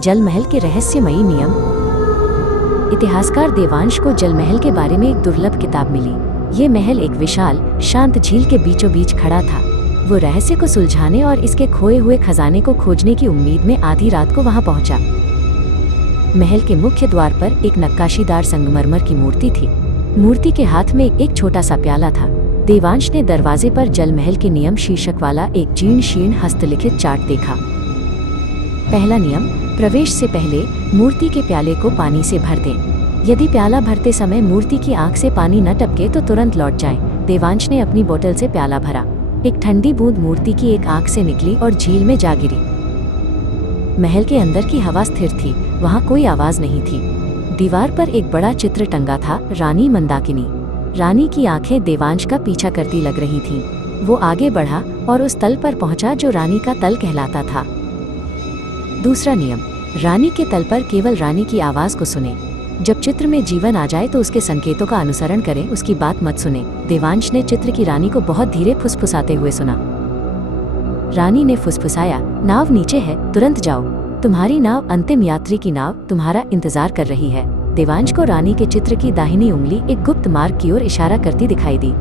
जल महल के रहस्यमयी नियम। इतिहासकार देवांश को जल महल के बारे में एक दुर्लभ किताब मिली। ये महल एक विशाल, शांत झील के बीचों बीच खड़ा था। वो रहस्य को सुलझाने और इसके खोए हुए खजाने को खोजने की उम्मीद में आधी रात को वहां पहुंचा। महल के मुख्य द्वार पर एक नक्काशीदार संगमरमर की मूर्ति थी। मूर्ति के हाथ में एक छोटा सा प्याला था। देवांश ने दरवाजे पर जल महल के नियम शीर्षक वाला एक जीर्ण शीर्ण हस्तलिखित चार्ट देखा। पहला नियम, प्रवेश से पहले मूर्ति के प्याले को पानी से भर दें। यदि प्याला भरते समय मूर्ति की आंख से पानी न टपके तो तुरंत लौट जाएं। देवांश ने अपनी बोतल से प्याला भरा। एक ठंडी बूंद मूर्ति की एक आंख से निकली और झील में जा गिरी। महल के अंदर की हवा स्थिर थी, वहां कोई आवाज नहीं थी। दीवार पर एक बड़ा चित्र टंगा था, रानी मंदाकिनी। रानी की आंखें देवांश का पीछा करती लग रही थीं। वो आगे बढ़ा और उस तल पर पहुंचा जो रानी का तल कहलाता था। दूसरा नियम, रानी के तल पर केवल रानी की आवाज को सुने। जब चित्र में जीवन आ जाए तो उसके संकेतों का अनुसरण करें, उसकी बात मत सुने। देवांश ने चित्र की रानी को बहुत धीरे फुसफुसाते हुए सुना। रानी ने फुसफुसाया, नाव नीचे है, तुरंत जाओ। तुम्हारी नाव, अंतिम यात्री की नाव, तुम्हारा इंतजार कर रही है। देवांश को रानी के चित्र की दाहिनी उंगली एक गुप्त मार्ग की ओर इशारा करती दिखाई दी।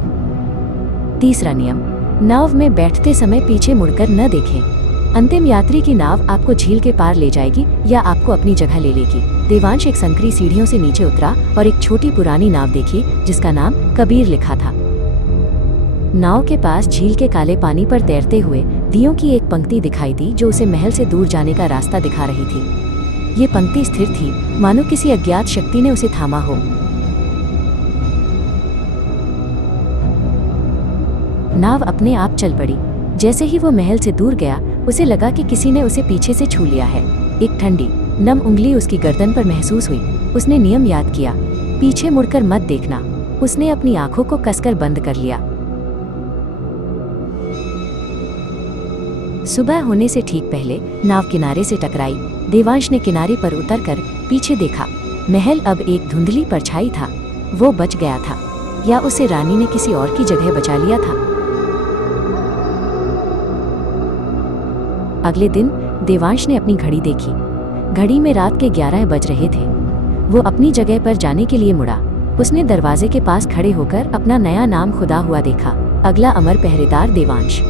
तीसरा नियम, नाव में बैठते समय पीछे मुड़कर न देखें। अंतिम यात्री की नाव आपको झील के पार ले जाएगी या आपको अपनी जगह ले लेगी। देवांश एक संकरी सीढ़ियों से नीचे उतरा और एक छोटी पुरानी नाव देखी जिसका नाम कबीर लिखा था। नाव के पास झील के काले पानी पर तैरते हुए दियों की एक पंक्ति दिखाई दी जो उसे महल से दूर जाने का रास्ता दिखा रही थी। ये पंक्ति स्थिर थी, मानो किसी अज्ञात शक्ति ने उसे थामा हो। नाव अपने आप चल पड़ी। जैसे ही वो महल से दूर गया, उसे लगा कि किसी ने उसे पीछे से छू लिया है। एक ठंडी, नम उंगली उसकी गर्दन पर महसूस हुई। उसने नियम याद किया, पीछे मुड़कर मत देखना। उसने अपनी आंखों को कसकर बंद कर लिया। सुबह होने से ठीक पहले नाव किनारे से टकराई। देवांश ने किनारे पर उतरकर पीछे देखा। महल अब एक धुंधली परछाई था। वो बच गया था या उसे रानी ने किसी और की जगह बचा लिया था। अगले दिन देवांश ने अपनी घड़ी देखी। घड़ी में रात के 11 बज रहे थे। वो अपनी जगह पर जाने के लिए मुड़ा। उसने दरवाजे के पास खड़े होकर अपना नया नाम खुदा हुआ देखा, अगला अमर पहरेदार देवांश।